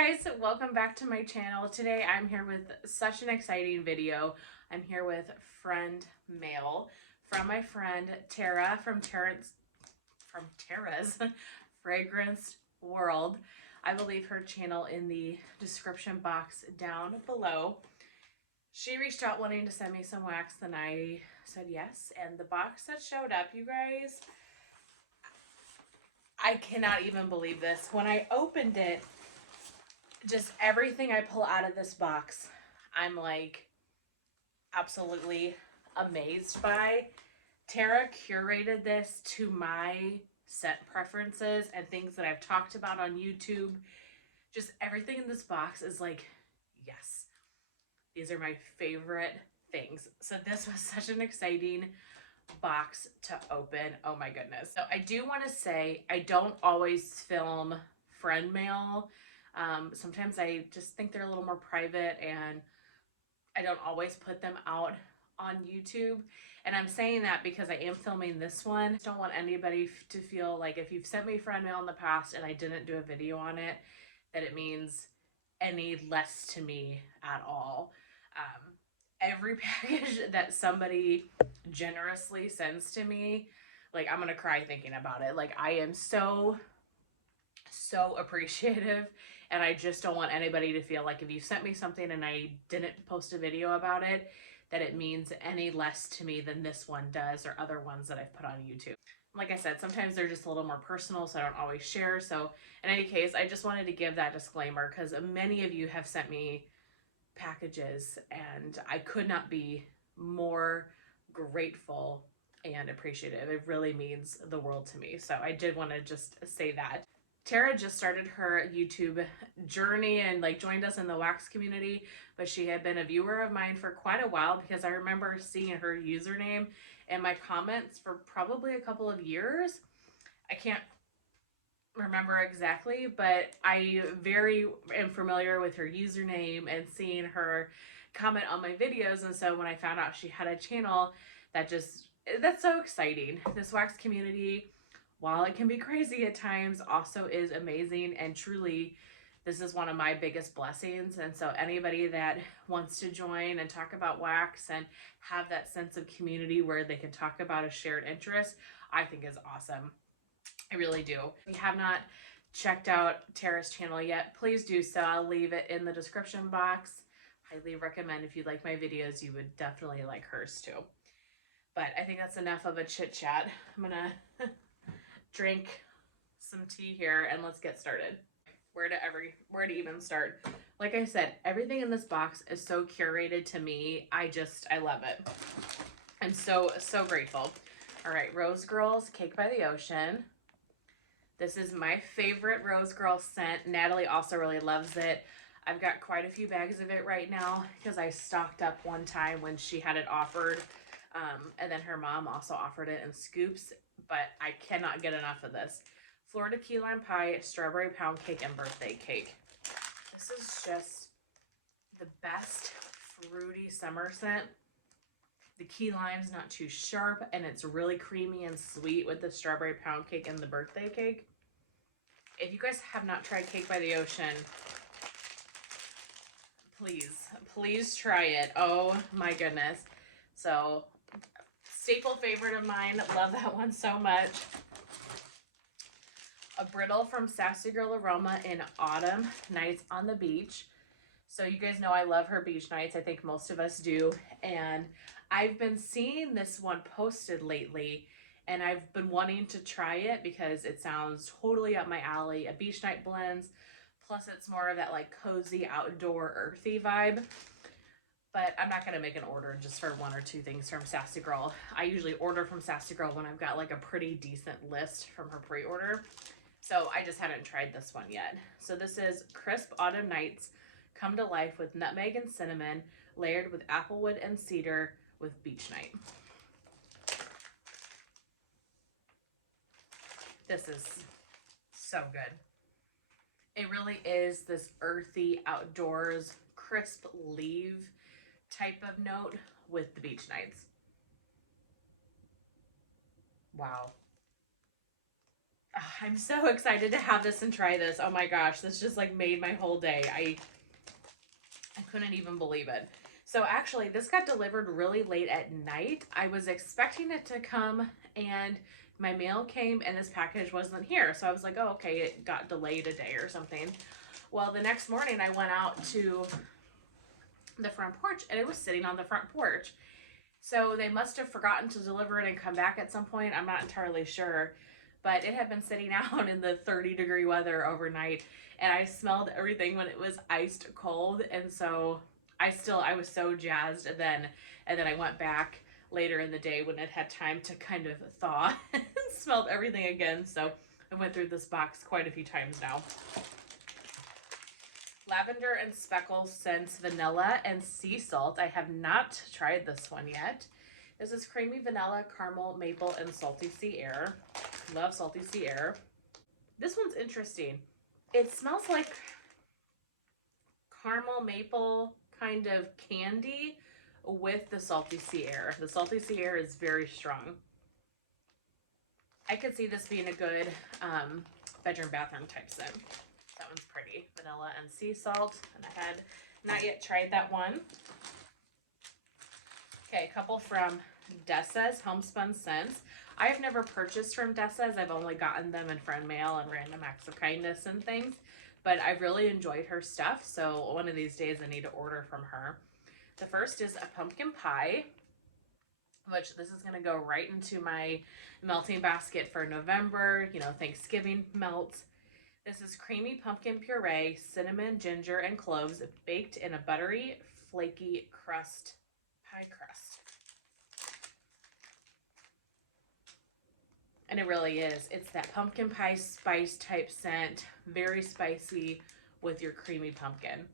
guys, welcome back to my channel. Today I'm here with such an exciting video. I'm here with friend mail from my friend Tara from Tara's Fragrance World. I will leave her channel in the description box down below. She reached out wanting to send me some wax and I said yes, and the box that showed up, you guys, I cannot even believe this. When I opened it, just everything I pull out of this box, I'm like absolutely amazed by. Tara curated this to my scent preferences and things that I've talked about on YouTube. Just everything in this box is like, yes, these are my favorite things. So this was such an exciting box to open. Oh my goodness. So I do want to say I don't always film friend mail. Sometimes I just think they're a little more private and I don't always put them out on YouTube. And I'm saying that because I am filming this one. I don't want anybody to feel like if you've sent me friend mail in the past and I didn't do a video on it, that it means any less to me at all. Every package that somebody generously sends to me, like I'm gonna cry thinking about it. Like I am so appreciative, and I just don't want anybody to feel like if you sent me something and I didn't post a video about it, that it means any less to me than this one does or other ones that I've put on YouTube. Like I said, sometimes they're just a little more personal, so I don't always share. So in any case, I just wanted to give that disclaimer because many of you have sent me packages and I could not be more grateful and appreciative. It really means the world to me. So I did want to just say that. Tara just started her YouTube journey and like joined us in the wax community, but she had been a viewer of mine for quite a while because I remember seeing her username in my comments for probably a couple of years. I can't remember exactly, but I very am familiar with her username and seeing her comment on my videos. And so when I found out she had a channel, that's so exciting. This wax community, while it can be crazy at times, also is amazing, and truly this is one of my biggest blessings. And so anybody that wants to join and talk about wax and have that sense of community where they can talk about a shared interest, I think is awesome. I really do. If you have not checked out Tara's channel yet, please do so. I'll leave it in the description box. Highly recommend. If you like my videos, you would definitely like hers too. But I think that's enough of a chit chat. I'm gonna drink some tea here and let's get started. Where to even start? Like I said, everything in this box is so curated to me. I love it. I'm so grateful. All right, Rose Girls Cake by the Ocean. This is my favorite Rose Girl scent. Natalie also really loves it. I've got quite a few bags of it right now because I stocked up one time when she had it offered. And then her mom also offered it in scoops, but I cannot get enough of this. Florida Key Lime Pie, Strawberry Pound Cake, and Birthday Cake. This is just the best fruity summer scent. The key lime's not too sharp, and it's really creamy and sweet with the Strawberry Pound Cake and the Birthday Cake. If you guys have not tried Cake by the Ocean, please try it. Oh my goodness. So, staple favorite of mine. Love that one so much. A brittle from Sassy Girl Aroma in Autumn Nights on the Beach. So you guys know I love her beach nights. I think most of us do. And I've been seeing this one posted lately, and I've been wanting to try it because it sounds totally up my alley. A beach night blends, plus it's more of that like cozy outdoor earthy vibe. But I'm not going to make an order just for one or two things from Sassy Girl. I usually order from Sassy Girl when I've got like a pretty decent list from her pre-order. So I just hadn't tried this one yet. So this is Crisp Autumn Nights Come to Life with Nutmeg and Cinnamon, layered with Applewood and Cedar with Beach Night. This is so good. It really is this earthy, outdoors, crisp leaf type of note with the Beach Nights. Wow. I'm so excited to have this and try this. Oh my gosh, this just like made my whole day. I couldn't even believe it. So actually, this got delivered really late at night. I was expecting it to come and my mail came and this package wasn't here. So I was like, oh, okay, it got delayed a day or something. Well, the next morning I went out to the front porch and it was sitting on the front porch. So they must have forgotten to deliver it and come back at some point. I'm not entirely sure. But it had been sitting out in the 30-degree weather overnight. And I smelled everything when it was iced cold. And so I was so jazzed. And then I went back later in the day when it had time to kind of thaw and smelled everything again. So I went through this box quite a few times now. Lavender and Speckle scents vanilla and sea salt. I have not tried this one yet. This is creamy vanilla, caramel, maple, and salty sea air. Love salty sea air. This one's interesting. It smells like caramel maple kind of candy with the salty sea air. The salty sea air is very strong. I could see this being a good bedroom bathroom type scent. That one's pretty. Vanilla and sea salt. And I had not yet tried that one. Okay, a couple from Dessa's Homespun Scents. I have never purchased from Dessa's. I've only gotten them in friend mail and random acts of kindness and things. But I've really enjoyed her stuff. So one of these days I need to order from her. The first is a pumpkin pie, which this is going to go right into my melting basket for November. You know, Thanksgiving melts. This is creamy pumpkin puree, cinnamon, ginger, and cloves baked in a buttery, flaky crust, pie crust. And it really is. It's that pumpkin pie spice type scent, very spicy with your creamy pumpkin.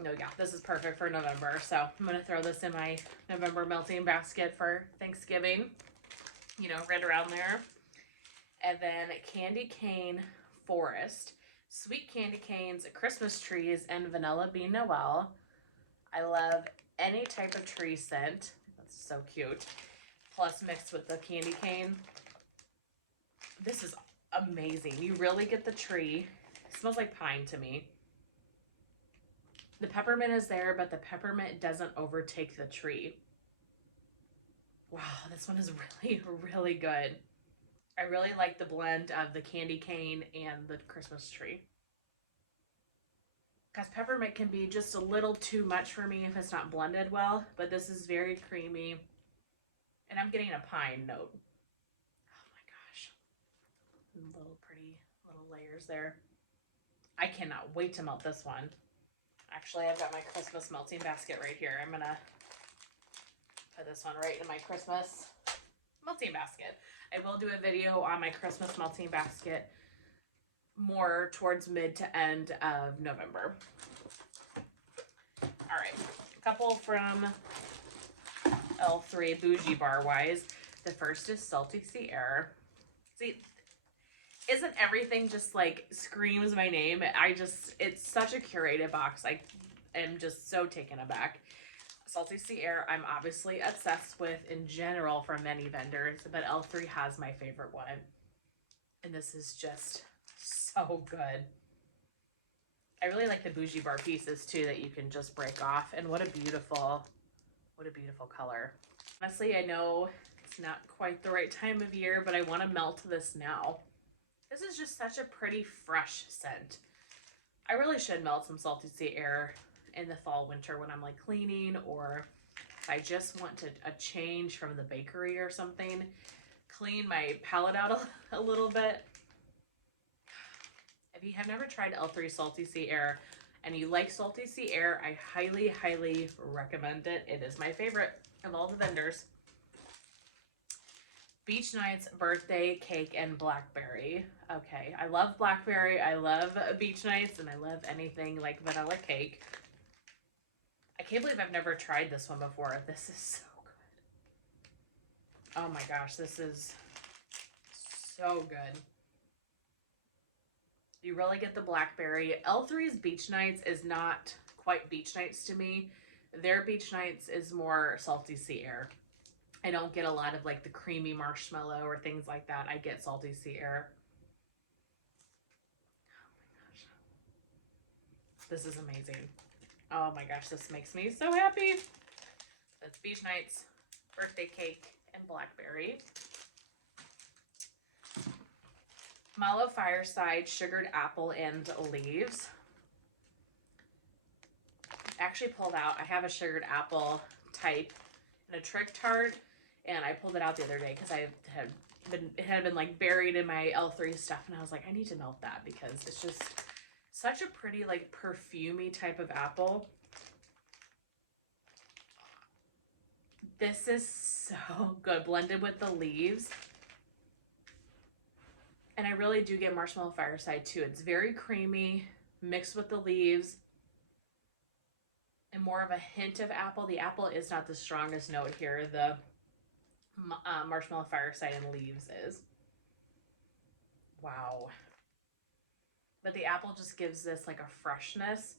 Oh yeah, this is perfect for November. So I'm going to throw this in my November melting basket for Thanksgiving, you know, right around there. And then Candy Cane Forest, sweet candy canes, Christmas trees, and vanilla bean Noel. I love any type of tree scent. That's so cute. Plus mixed with the candy cane. This is amazing. You really get the tree. It smells like pine to me. The peppermint is there, but the peppermint doesn't overtake the tree. Wow, this one is really, really good. I really like the blend of the candy cane and the Christmas tree. Because peppermint can be just a little too much for me if it's not blended well, but this is very creamy. And I'm getting a pine note. Oh my gosh. Little pretty little layers there. I cannot wait to melt this one. Actually, I've got my Christmas melting basket right here. I'm going to put this one right in my Christmas melting basket. I will do a video on my Christmas melting basket more towards mid to end of November. All right, a couple from L3 Bougie Bar Wise. The first is Salty Sea Air. See, isn't everything just like screams my name? It's such a curated box. I am just so taken aback. Salty Sea Air, I'm obviously obsessed with in general from many vendors, but L3 has my favorite one. And this is just so good. I really like the Bougie Bar pieces too that you can just break off. And what a beautiful color. Honestly, I know it's not quite the right time of year, but I want to melt this now. This is just such a pretty fresh scent. I really should melt some Salty Sea Air in the fall, winter when I'm like cleaning, or if I just want a change from the bakery or something, clean my palette out a little bit. If you have never tried L3 Salty Sea Air and you like Salty Sea Air, I highly, highly recommend it. It is my favorite of all the vendors. Beach Nights Birthday Cake and Blackberry. Okay, I love blackberry, I love Beach Nights, and I love anything like vanilla cake. I can't believe I've never tried this one before. This is so good. Oh my gosh, this is so good. You really get the blackberry. L3's Beach Nights is not quite Beach Nights to me. Their Beach Nights is more Salty Sea Air. I don't get a lot of like the creamy marshmallow or things like that. I get salty sea air. This is amazing. Oh my gosh, this makes me so happy. That's Beach Nights birthday cake and blackberry. Mallow Fireside sugared apple and leaves. Actually pulled out, I have a sugared apple type and a trick tart, and I pulled it out the other day because it had been like buried in my L3 stuff, and I was like, I need to melt that because it's just such a pretty like perfumey type of apple. This is so good blended with the leaves. And I really do get Marshmallow Fireside too. It's very creamy mixed with the leaves and more of a hint of apple. The apple is not the strongest note here. The Marshmallow Fireside and leaves is. Wow. But the apple just gives this like a freshness.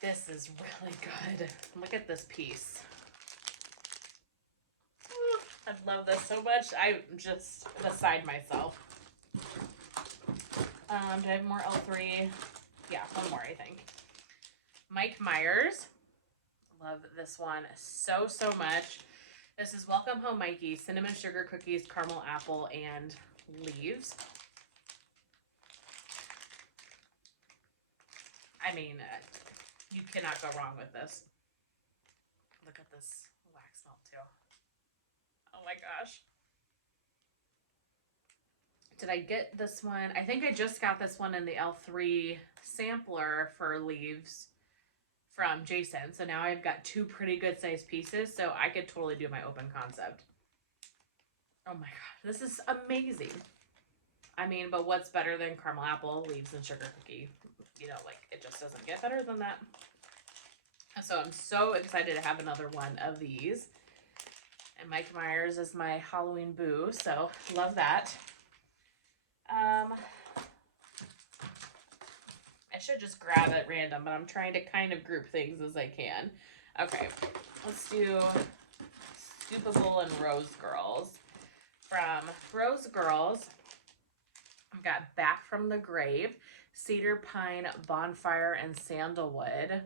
This is really good. Look at this piece. I love this so much. I'm just beside myself. Do I have more L3? Yeah, one more, I think. Mike Myers. Love this one so, so much. This is Welcome Home Mikey. Cinnamon sugar cookies, caramel apple, and leaves. I mean, you cannot go wrong with this. Look at this wax melt too. Oh my gosh. Did I get this one? I think I just got this one in the L3 sampler for leaves from Jason. So now I've got two pretty good sized pieces, so I could totally do my open concept. Oh my god, this is amazing. I mean, but what's better than caramel apple, leaves, and sugar cookie? You know, like, it just doesn't get better than that. So I'm so excited to have another one of these. And Mike Myers is my Halloween boo, so love that. I should just grab it random, but I'm trying to kind of group things as I can. Okay, let's do Scoopable and Rose Girls. From Rose Girls, I've got Back from the Grave, Cedar Pine, Bonfire, and Sandalwood.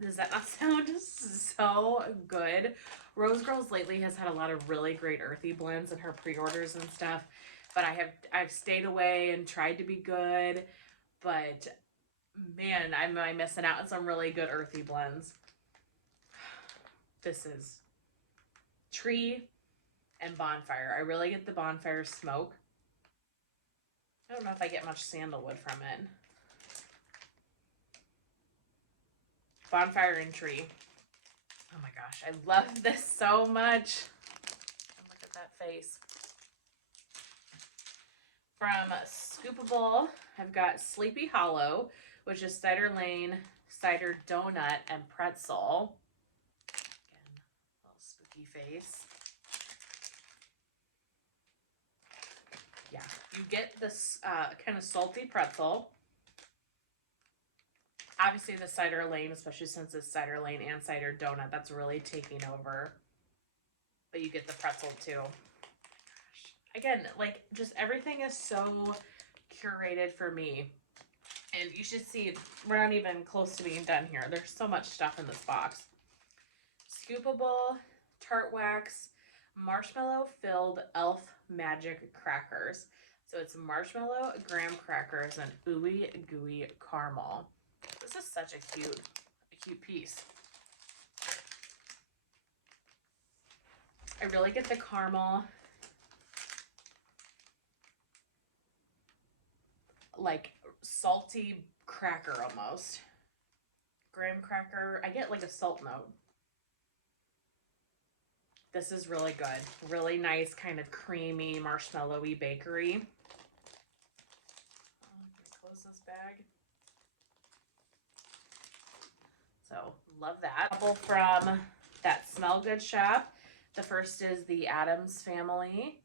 Does that not sound so good? Rose Girls lately has had a lot of really great earthy blends in her pre-orders and stuff, but I've stayed away and tried to be good, but man, I'm missing out on some really good earthy blends. This is Tree and Bonfire. I really get the Bonfire smoke. I don't know if I get much sandalwood from it. Bonfire and Tree. Oh my gosh, I love this so much. And look at that face. From Scoopable, I've got Sleepy Hollow, which is Cider Lane, Cider Donut, and Pretzel. Again, little spooky face. Yeah, you get this kind of salty pretzel. Obviously the Cider Lane, especially since it's Cider Lane and Cider Donut, that's really taking over. But you get the pretzel too. Oh my gosh. Again, like, just everything is so curated for me. And you should see, we're not even close to being done here. There's so much stuff in this box. Scoopable, Tart Wax, marshmallow-filled Elf Magic Crackers. So it's marshmallow, graham crackers, and ooey gooey caramel. This is such a cute piece. I really get the caramel, like salty cracker almost. Graham cracker, I get like a salt note. This is really good. Really nice, kind of creamy, marshmallowy bakery. Can I close this bag? So, love that. A couple from that Smell Good shop. The first is the Addams Family.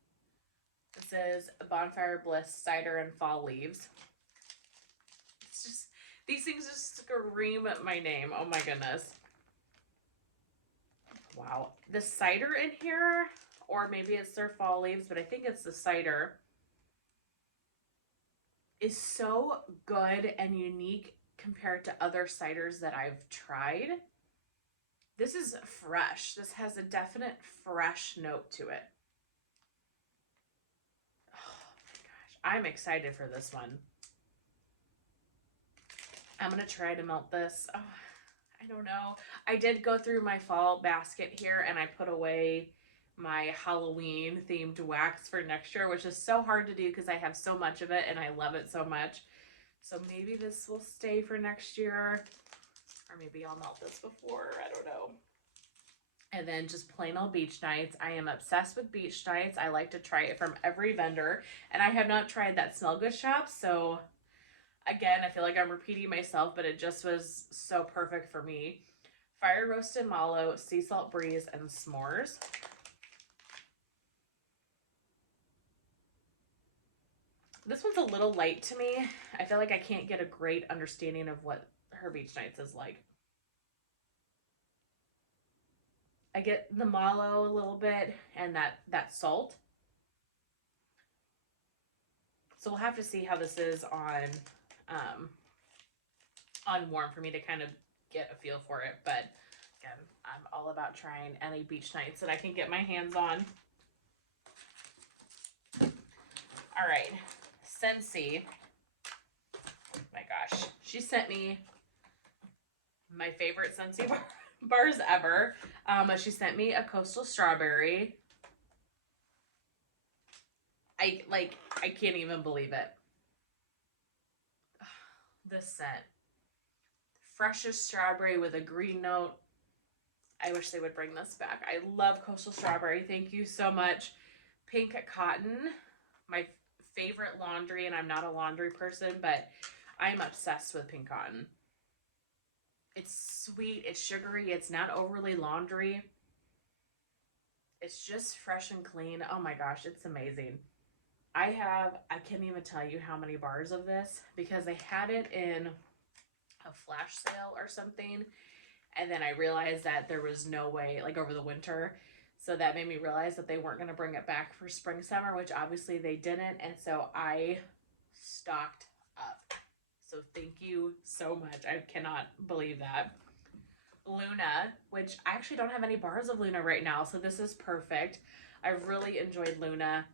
This is Bonfire Bliss Cider and Fall Leaves. It's just, these things just scream my name. Oh my goodness. Wow. The cider in here, or maybe it's their fall leaves, but I think it's the cider, is so good and unique compared to other ciders that I've tried. This is fresh. This has a definite fresh note to it. Oh my gosh. I'm excited for this one. I'm going to try to melt this. Oh, I don't know. I did go through my fall basket here and I put away my Halloween themed wax for next year, which is so hard to do because I have so much of it and I love it so much. So maybe this will stay for next year, or maybe I'll melt this before, I don't know. And then just plain old beach nights. I am obsessed with beach nights. I like to try it from every vendor, and I have not tried that Smell Good shop, so again, I feel like I'm repeating myself, but it just was so perfect for me. Fire roasted mallow, sea salt breeze, and s'mores. This one's a little light to me. I feel like I can't get a great understanding of what her beach nights is like. I get the mallow a little bit and that salt. So we'll have to see how this is on warm for me to kind of get a feel for it. But again, I'm all about trying any beach nights that I can get my hands on. All right, Scentsy. Oh my gosh, she sent me my favorite Scentsy bars ever. She sent me a coastal strawberry. I can't even believe it. This scent. Freshest strawberry with a green note. I wish they would bring this back. I love coastal strawberry. Thank you so much. Pink cotton. My favorite laundry, and I'm not a laundry person, but I'm obsessed with pink cotton. It's sweet. It's sugary. It's not overly laundry. It's just fresh and clean. Oh my gosh, it's amazing. I can't even tell you how many bars of this because they had it in a flash sale or something. And then I realized that there was no way, like over the winter. So that made me realize that they weren't going to bring it back for spring, summer, which obviously they didn't. And so I stocked up. So thank you so much. I cannot believe that. Luna, which I actually don't have any bars of Luna right now. So this is perfect. I've really enjoyed Luna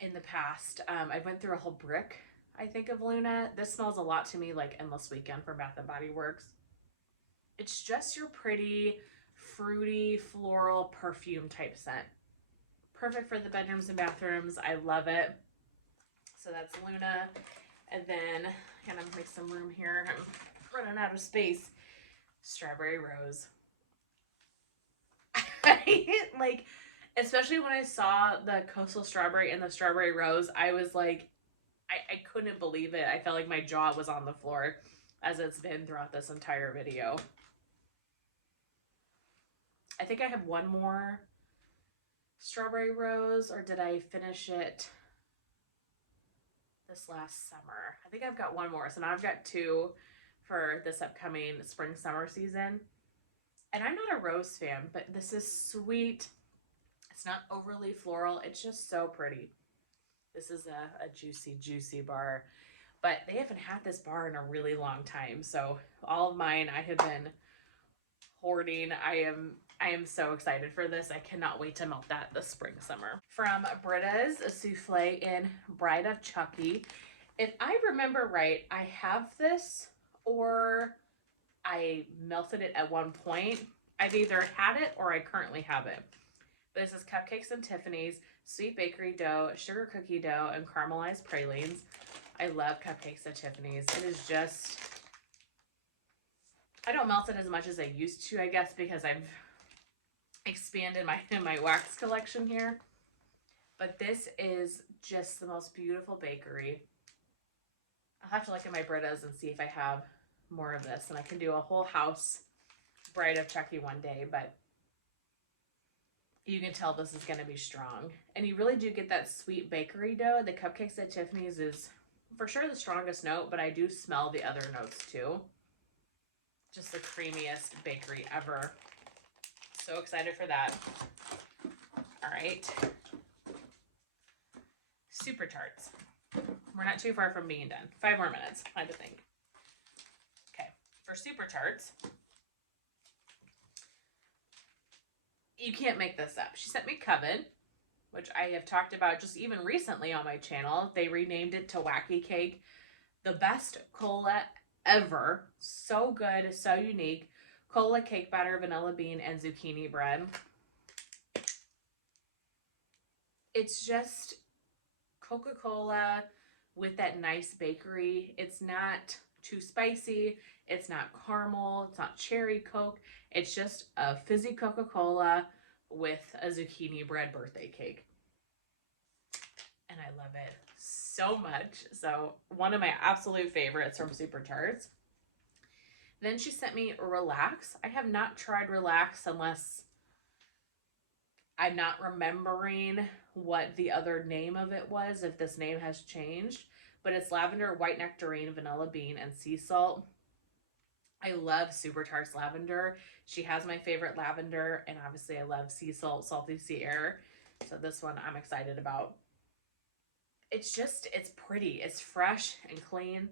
in the past. I went through a whole brick, I think, of Luna. This smells a lot to me like Endless Weekend from Bath & Body Works. It's just your pretty, fruity, floral perfume type scent. Perfect for the bedrooms and bathrooms. I love it. So that's Luna. And then, kind of make some room here. I'm running out of space. Strawberry Rose. Like, especially when I saw the coastal strawberry and the strawberry rose, I was like, I couldn't believe it. I felt like my jaw was on the floor, as it's been throughout this entire video. I think I have one more strawberry rose, or did I finish it this last summer? I think I've got one more. So now I've got two for this upcoming spring summer season. And I'm not a rose fan, but this is sweet. It's not overly floral. It's just so pretty. This is a juicy, juicy bar. But they haven't had this bar in a really long time. So all of mine I have been hoarding. I am so excited for this. I cannot wait to melt that this spring, summer. From Britta's, a souffle in Bride of Chucky. If I remember right, I have this or I melted it at one point. I've either had it or I currently have it. This is Cupcakes and Tiffany's, sweet bakery dough, sugar cookie dough, and caramelized pralines. I love Cupcakes at Tiffany's. It is just, I don't melt it as much as I used to, I guess, because I've expanded my wax collection here. But this is just the most beautiful bakery. I'll have to look at my Britta's and see if I have more of this, and I can do a whole house Bride of Chucky one day, but you can tell this is going to be strong. And you really do get that sweet bakery dough. The Cupcakes at Tiffany's is for sure the strongest note, but I do smell the other notes too. Just the creamiest bakery ever. So excited for that. All right. Super Tarts. We're not too far from being done. 5 more minutes, I would think. Okay, for Super Tarts, you can't make this up. She sent me Coven, which I have talked about just even recently on my channel. They renamed it to Wacky Cake. The best cola ever. So good, so unique. Cola, cake batter, vanilla bean, and zucchini bread. It's just Coca-Cola with that nice bakery. It's not too spicy. It's not caramel. It's not cherry Coke. It's just a fizzy Coca-Cola with a zucchini bread birthday cake. And I love it so much. So one of my absolute favorites from Super Tarts. Then she sent me Relax. I have not tried Relax unless I'm not remembering what the other name of it was, if this name has changed. But it's lavender, white nectarine, vanilla bean, and sea salt. I love Super Tarts lavender. She has my favorite lavender, and obviously I love sea salt, salty sea air. So this one I'm excited about. It's pretty. It's fresh and clean.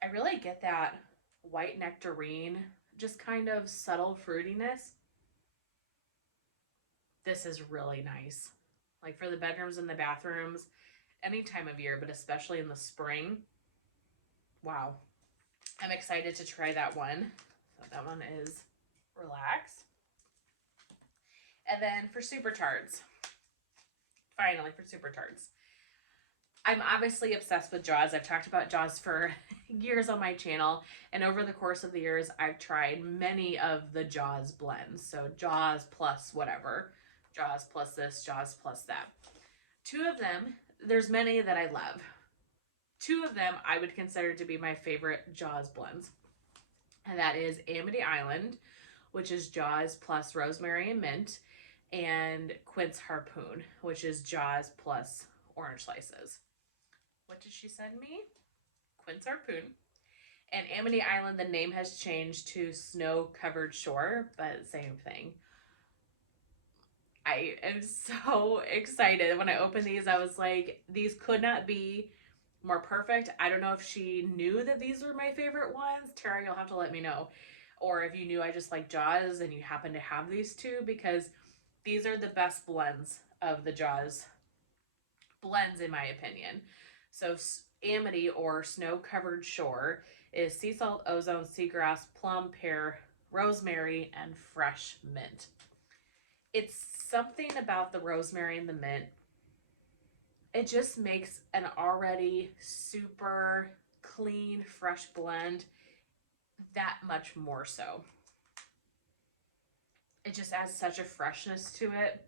I really get that white nectarine, just kind of subtle fruitiness. This is really nice. Like for the bedrooms and the bathrooms, any time of year, but especially in the spring. Wow. I'm excited to try that one. So that one is Relax. And then for Super Tarts, finally for Super Tarts, I'm obviously obsessed with Jaws. I've talked about Jaws for years on my channel, and over the course of the years, I've tried many of the Jaws blends. So Jaws plus whatever, Jaws plus this, Jaws plus that. 2 of them, there's many that I love. 2 of them I would consider to be my favorite Jaws blends, and that is Amity Island, which is Jaws plus rosemary and mint, and Quince Harpoon, which is Jaws plus orange slices. What did she send me? Quince Harpoon. And Amity Island, the name has changed to Snow Covered Shore, but same thing. I am so excited. When I opened these, I was like, these could not be more perfect. I don't know if she knew that these were my favorite ones. Tara, you'll have to let me know. Or if you knew I just like Jaws and you happen to have these 2, because these are the best blends of the Jaws blends in my opinion. So Amity, or Snow Covered Shore, is sea salt, ozone, seagrass, plum, pear, rosemary, and fresh mint. It's something about the rosemary and the mint. It just makes an already super clean, fresh blend that much more so. It just adds such a freshness to it.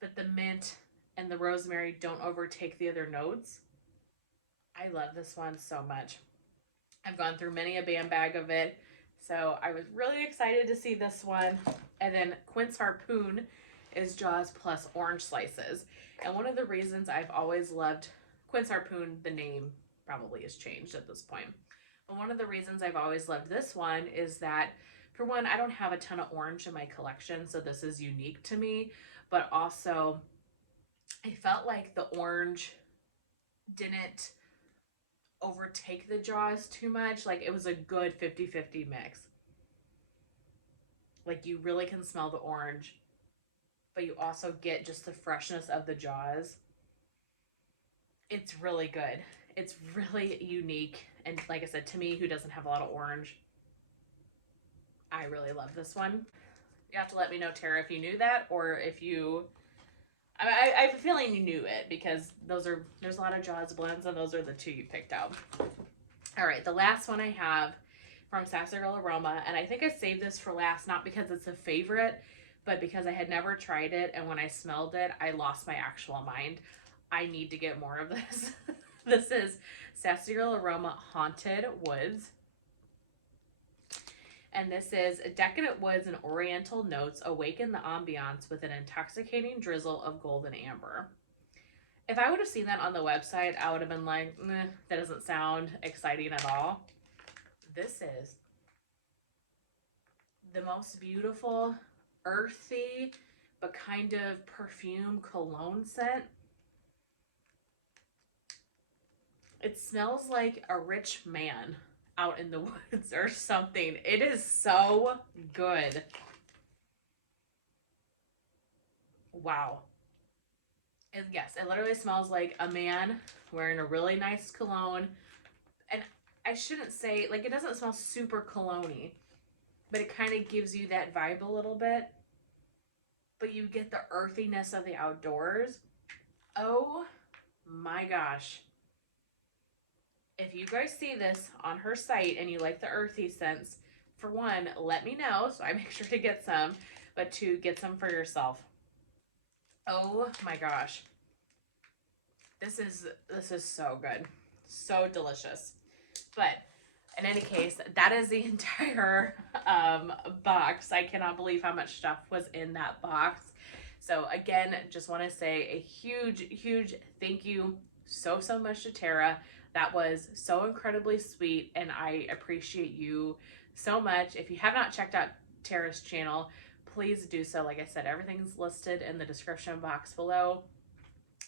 But the mint and the rosemary don't overtake the other notes. I love this one so much. I've gone through many a BAM bag of it, so I was really excited to see this one. And then Quince Harpoon is Jaws plus orange slices. And one of the reasons I've always loved Quince Harpoon, the name probably has changed at this point, but one of the reasons I've always loved this one is that, for one, I don't have a ton of orange in my collection, so this is unique to me, but also I felt like the orange didn't overtake the Jaws too much. Like it was a good 50-50 mix. Like you really can smell the orange, but you also get just the freshness of the Jaws. It's really good. It's really unique. And like I said, to me, who doesn't have a lot of orange, I really love this one. You have to let me know, Tara, if you knew that, or if you... I have a feeling you knew it, because there's a lot of Jaws blends, and those are the 2 you picked out. All right, the last one I have from Sassy Girl Aroma, and I think I saved this for last, not because it's a favorite, but because I had never tried it, and when I smelled it, I lost my actual mind. I need to get more of this. This is Sassy Girl Aroma Haunted Woods. And this is decadent woods and oriental notes awaken the ambiance with an intoxicating drizzle of golden amber. If I would have seen that on the website, I would have been like, that doesn't sound exciting at all. This is the most beautiful, earthy, but kind of perfume cologne scent. It smells like a rich man out in the woods or something. It is so good. Wow. And yes, it literally smells like a man wearing a really nice cologne. And I shouldn't say, like, it doesn't smell super cologne-y, but it kind of gives you that vibe a little bit. But you get the earthiness of the outdoors. Oh my gosh. If you guys see this on her site and you like the earthy scents, for one, let me know so I make sure to get some, but two, get some for yourself. Oh my gosh. This is so good. So delicious. But in any case, that is the entire box. I cannot believe how much stuff was in that box. So again, just want to say a huge thank you so much to Tara. That was so incredibly sweet, and I appreciate you so much. If you have not checked out Tara's channel, please do so. Like I said, everything's listed in the description box below.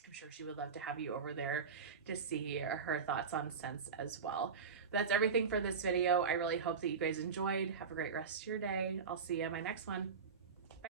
I'm sure she would love to have you over there to see her thoughts on scents as well. That's everything for this video. I really hope that you guys enjoyed. Have a great rest of your day. I'll see you in my next one.